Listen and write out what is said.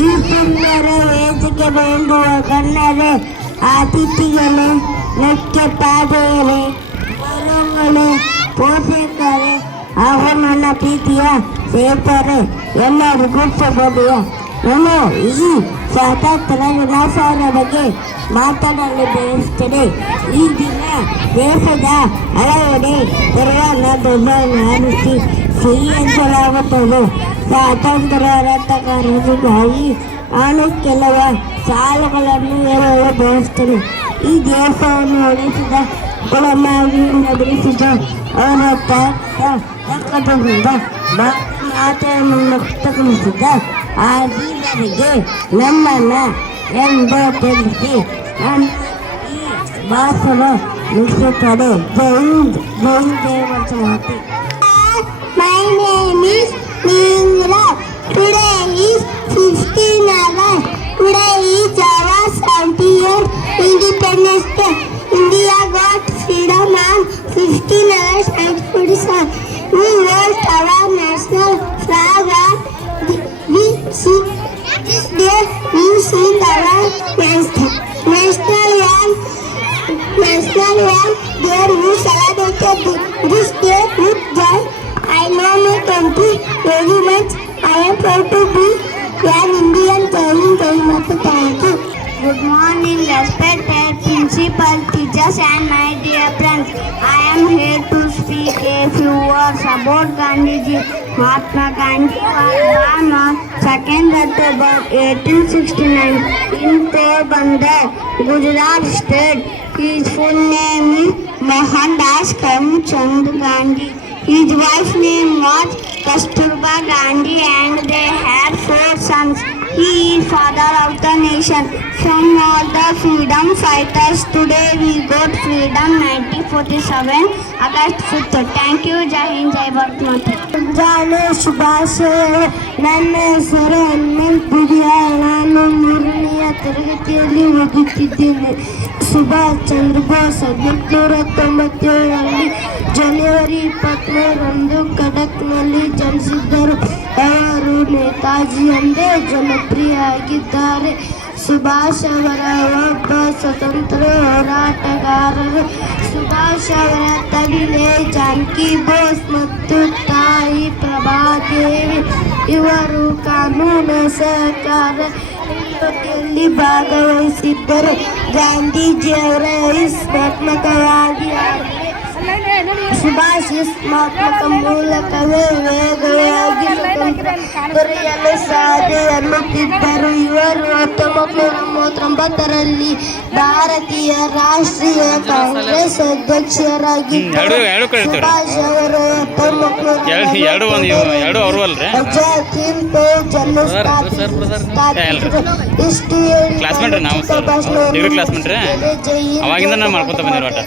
ಈ ಸುಂದರ ವೇದಿಕೆ ಬೆಂಗುವ ಗಣ್ಯರೇ, ಅತಿಥಿಗಳೇ, ಮುಖ್ಯ ಪಾದೆಯರೇ, ಗುರುಗಳೇ, ಪೋಷಕರೇ ಹಾಗೂ ನನ್ನ ಪ್ರೀತಿಯ ಸ್ನೇಹಿತರೆ ಎಲ್ಲರಿಗೂ ಶುಭೋದಯ. ನಾನು ಈ ಸ್ವಾತಂತ್ರ್ಯ ದಿನಾಚರಣೆ ಬಗ್ಗೆ ಮಾತನಾಡಲು ಬಯಸುತ್ತೇನೆ. ಈ ದಿನ ದೇಶದ ಹಲವೆಡೆ ತೆರವನ್ನು ಧ್ವಜಾರಿಸಿ ಸಿಹಿಸಲಾಗುತ್ತದೆ. ಸ್ವಾತಂತ್ರ್ಯ ಹೋರಾಟಗಾರರಿಗಾಗಿ ನಾನು ಕೆಲವು ಸಾಲುಗಳನ್ನು ಹೇಳಲು ಬಯಸುತ್ತೇನೆ. ಈ ದೇಶವನ್ನು ಉಳಿಸಿದ ಗುಲಾಮಗಿರಿಯಿಂದ ಬಿಡಿಸಿದ ಹೋರಾಟ ರಕ್ತದಿಂದ ಮಾತೆಯನ್ನು ಮುಕ್ತಗೊಳಿಸಿದ ಆ ವೀರರಿಗೆ ನಮ್ಮನ್ನ ಎಂದು ತಿಳಿಸಿ ನನ್ನ ಈ ಭಾಷಣ ಮುಗಿಸುತ್ತದೆ. ಜೈ ಹಿಂದ್, ಜೈ ದೇವರಮಾತೆ. My name is Neera. Today is 15 August. Today is our 70th Independence Day. India got freedom on 15 August 1947. We raised our national flag and this day we sing our national anthem. There we celebrated this day with joy. I know my country very much. I am proud to be an Indian. Thank you. Good morning, respected principal, teachers and my dear friends. I am here to speak a few words about Gandhiji. Mahatma Gandhi was born on 2nd October 1869 in Porbandar, Gujarat state. His full name is Mohandas Karamchand Gandhi. His wife's name was Kasturba Gandhi and they had 4 sons. He is father of the nation. From all the freedom fighters, today we got freedom 1947 August 5th. Thank you. Jai Hind, Jai Bharat Mata. ಮುಂಜಾನೆ ಶುಭಾಶಯ. ನನ್ನ ಹೆಸರು ಹನುಮಂತ್ ಬಿಡಿಯ. ನಾನು 3ನೇ ತರಗತಿಯಲ್ಲಿ ಓದುತ್ತಿದ್ದೇನೆ. ಸುಭಾಷ್ ಚಂದ್ರ ಬೋಸ್ 1897ರಲ್ಲಿ ಜನವರಿ 23ರಂದು ಕಟಕ್ನಲ್ಲಿ ಜನಿಸಿದ್ದರು. ಅವರು ನೇತಾಜಿ ಎಂದೇ ಜನಪ್ರಿಯ ಆಗಿದ್ದಾರೆ. ಸುಭಾಷ್ ಅವರ ಒಬ್ಬ ಸ್ವತಂತ್ರ ಹೋರಾಟಗಾರರು. ಸುಭಾಷ್ ಅವರ ತಂದೆ ಜಾನಕಿ ಬೋಸ್ ಮತ್ತು ತಾಯಿ ಪ್ರಭಾದೇವಿ ಇವರು ಕಾನೂನು ಸಹಕಾರ ಹೋರಾಟದಲ್ಲಿ ಭಾಗವಹಿಸಿದ್ದರು. ಗಾಂಧೀಜಿಯವರ ಹಿಂಸಾತ್ಮಕವಾಗಿ ಸುಭಾಷ್ ಹಿಂಸಾತ್ಮಕ ಮೂಲಕವೇ ವೇಗವಾಗಿ ಸ್ವತಂತ್ರ ದೊರೆಯಲು ಸಾಧ್ಯ ಎನ್ನುತ್ತಿದ್ದರು. ಇವರು 1939ರಲ್ಲಿ ಭಾರತೀಯ ರಾಷ್ಟ್ರೀಯ ಕಾಂಗ್ರೆಸ್ ಅಧ್ಯಕ್ಷರಾಗಿದ್ದರು. ಸುಭಾಷ್ ಅವರು 1940 ಆಜಾದ್ ಹಿಂದ್ ಫೌಜನ್ನು ಸ್ಥಾಪಿಸಿದರು. ಇಷ್ಟು ಕ್ಲಾಸ್ಮೇಟ್ ನಾವು ಸರ್ ಡಿಗ್ರಿ ಕ್ಲಾಸ್ಮೇಟ್ ರೀ. ಅವಾಗಿಂದ ನಾವು ಮಾಡ್ಕೊತ ಬಂದಿರೋ ಆಟ.